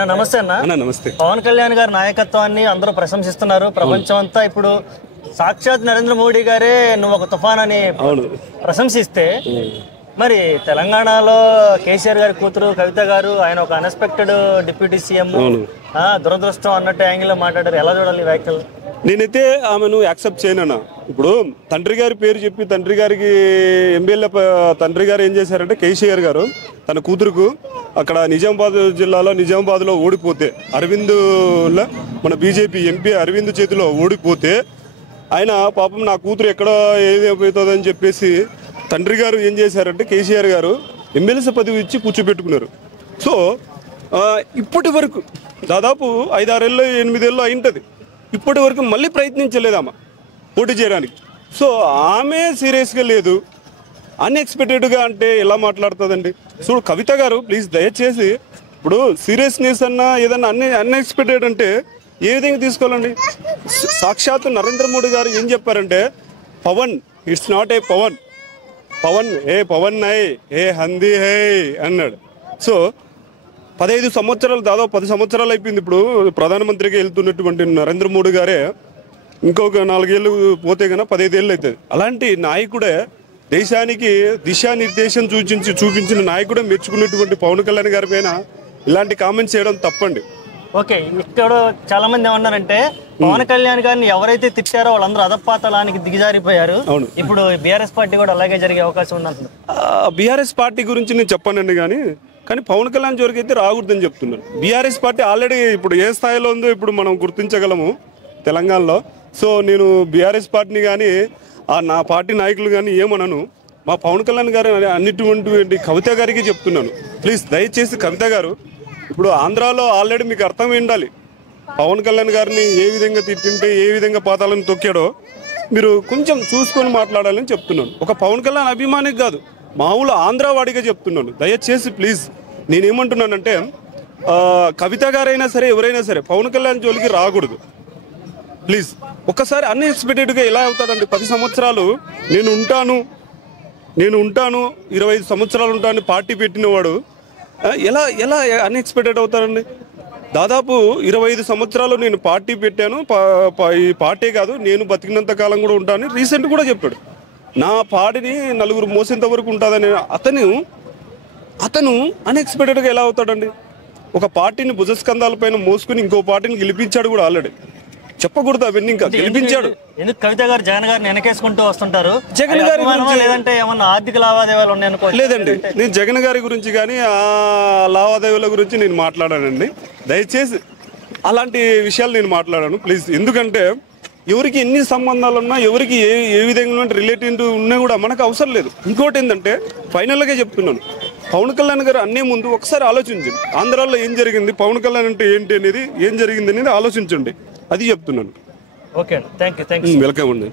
నమస్తే అన్న. నమస్తే. పవన్ కళ్యాణ్ గారి నాయకత్వాన్ని అందరూ ప్రశంసిస్తున్నారు. ప్రపంచం అంతా ఇప్పుడు సాక్షాత్ నరేంద్ర మోడీ గారే నువ్వు ఒక తుఫాన్ అని ప్రశంసిస్తే, మరి తెలంగాణలో కేసీఆర్ గారి కూతురు కవిత గారు ఆయన ఒక అన్ఎక్స్పెక్టెడ్ డిప్యూటీ సీఎం దురదృష్టం అన్నట్టు యాంగిల్ లో మాట్లాడారు. ఎలా చూడాలి వ్యాఖ్యలు? నేనైతే ఆమెను యాక్సెప్ట్ చేయనన్నా. ఇప్పుడు తండ్రి గారి పేరు చెప్పి తండ్రి గారికి ఎమ్మెల్యే తండ్రి గారు ఏం చేశారంటే కేసీఆర్ గారు తన కూతురుకు అక్కడ నిజామాబాద్ జిల్లాలో నిజామాబాద్లో ఓడిపోతే అరవింద్ మన బీజేపీ ఎంపీ అరవింద్ చేతిలో ఓడిపోతే ఆయన పాపం నా కూతురు ఎక్కడో ఏదైపోతుందని చెప్పేసి తండ్రి గారు ఏం చేశారంటే కేసీఆర్ గారు ఎమ్మెల్సీ పదవి ఇచ్చి కూర్చోబెట్టుకున్నారు. సో ఇప్పటి వరకు దాదాపు 5-6 ఏళ్ళు 8 ఏళ్ళు అయింటుంది. ఇప్పటి వరకు మళ్ళీ ప్రయత్నించలేదమ్మా పోటీ చేయడానికి. సో ఆమె సీరియస్గా లేదు. అన్ఎక్స్పెక్టెడ్గా అంటే ఎలా మాట్లాడుతుందండి? సో కవిత గారు ప్లీజ్ దయచేసి ఇప్పుడు సీరియస్నెస్ అన్నా ఏదన్నా అన్ఎక్స్పెక్టెడ్ అంటే ఏ విధంగా తీసుకోవాలండి? సాక్షాత్తు నరేంద్ర మోడీ గారు ఏం చెప్పారంటే పవన్ ఇట్స్ నాట్ ఏ పవన్, పవన్ ఏ పవన్ నై ఏ హందీ హై అన్నాడు. సో 15 సంవత్సరాలు దాదాపు 10 సంవత్సరాలు అయిపోయింది. ఇప్పుడు ప్రధానమంత్రిగా వెళ్తున్నటువంటి నరేంద్ర మోడీ గారే ఇంకొక 4 ఏళ్ళు పోతే కన్నా 15 ఏళ్ళు అవుతుంది. అలాంటి నాయకుడే దేశానికి దిశానిర్దేశం చూపించిన నాయకుడే మెచ్చుకున్నటువంటి పవన్ కళ్యాణ్ గారి పైన ఇలాంటి కామెంట్స్ చేయడం తప్పండి. ఓకే, ఇక్కడ చాలా మంది ఏమన్నారంటే పవన్ కళ్యాణ్ గారిని ఎవరైతే తిట్టారో వాళ్ళందరూ అధపాతాళానికి దిగజారిపోయారు. ఇప్పుడు బీఆర్ఎస్ పార్టీ కూడా అలాగే జరిగే అవకాశం ఉంది. బీఆర్ఎస్ పార్టీ గురించి నేను చెప్పానండి, కానీ పవన్ కళ్యాణ్ జోలికి అయితే రాకూడదని చెప్తున్నాను. బీఆర్ఎస్ పార్టీ ఆల్రెడీ ఇప్పుడు ఏ స్థాయిలో ఉందో ఇప్పుడు మనం గుర్తించగలము తెలంగాణలో. సో నేను బీఆర్ఎస్ పార్టీని కానీ నా పార్టీ నాయకులు కానీ ఏమనను. మా పవన్ కళ్యాణ్ గారు అన్నిటువంటి కవిత గారికి చెప్తున్నాను, ప్లీజ్ దయచేసి కవిత గారు ఇప్పుడు ఆంధ్రాలో ఆల్రెడీ మీకు అర్థం ఉండాలి పవన్ కళ్యాణ్ గారిని ఏ విధంగా తిట్టింటే ఏ విధంగా పాతాలను తొక్కాడో మీరు కొంచెం చూసుకొని మాట్లాడాలని చెప్తున్నాను. ఒక పవన్ కళ్యాణ్ అభిమానికి కాదు, మామూలు ఆంధ్ర వాడిగా చెప్తున్నాను. దయచేసి ప్లీజ్ నేనేమంటున్నానంటే కవిత గారైనా సరే ఎవరైనా సరే పవన్ కళ్యాణ్ జోలికి రాకూడదు ప్లీజ్. ఒక్కసారి అన్ఎక్స్పెక్టెడ్గా ఎలా అవుతాడండి? 10 సంవత్సరాలు నేను ఉంటాను 25 సంవత్సరాలు ఉంటాను పార్టీ పెట్టినవాడు ఎలా ఎలా అన్ఎక్స్పెక్టెడ్ అవుతారండి? దాదాపు 25 సంవత్సరాలు నేను పార్టీ పెట్టాను, ఈ పార్టీ కాదు నేను బతికినంత కాలం కూడా ఉంటాను రీసెంట్ కూడా చెప్పాడు. నా పార్టీని నలుగురు మోసేంత వరకు ఉంటుందని అతను అన్ఎక్స్పెక్టెడ్గా ఎలా అవుతాడండి? ఒక పార్టీని భుజస్కంధాలపైన మోసుకుని ఇంకో పార్టీని గెలిపించాడు కూడా ఆల్రెడీ. చెప్పకూడదు అవన్నీ, ఇంకా గెలిపించాడు. ఎందుకు కవిత గారు జగన్ గారిని వెనకేసుకుంటూ వస్తుంటారు? జగన్ గారి లేదంటే ఏమన్నా ఆర్థిక లావాదేవీలు ఉన్నాయనుకో? లేదండి, నేను జగన్ గారి గురించి కానీ ఆ లావాదేవీల గురించి నేను మాట్లాడానండి. దయచేసి అలాంటి విషయాలు నేను మాట్లాడాను ప్లీజ్. ఎందుకంటే ఎవరికి ఎన్ని సంబంధాలు ఉన్నా ఎవరికి ఏ విధంగా రిలేటివ్ ఉన్నా కూడా మనకు అవసరం లేదు. ఇంకోటి ఏంటంటే ఫైనల్గా చెప్తున్నాను, పవన్ కళ్యాణ్ గారు అన్నీ ముందు ఒకసారి ఆలోచించండి. ఆంధ్రాలో ఏం జరిగింది, పవన్ కళ్యాణ్ అంటే ఏంటి అనేది, ఏం జరిగింది అనేది ఆలోచించండి. అది చెప్తున్నాను. Okay, thank you. వెల్కమ్ అండి.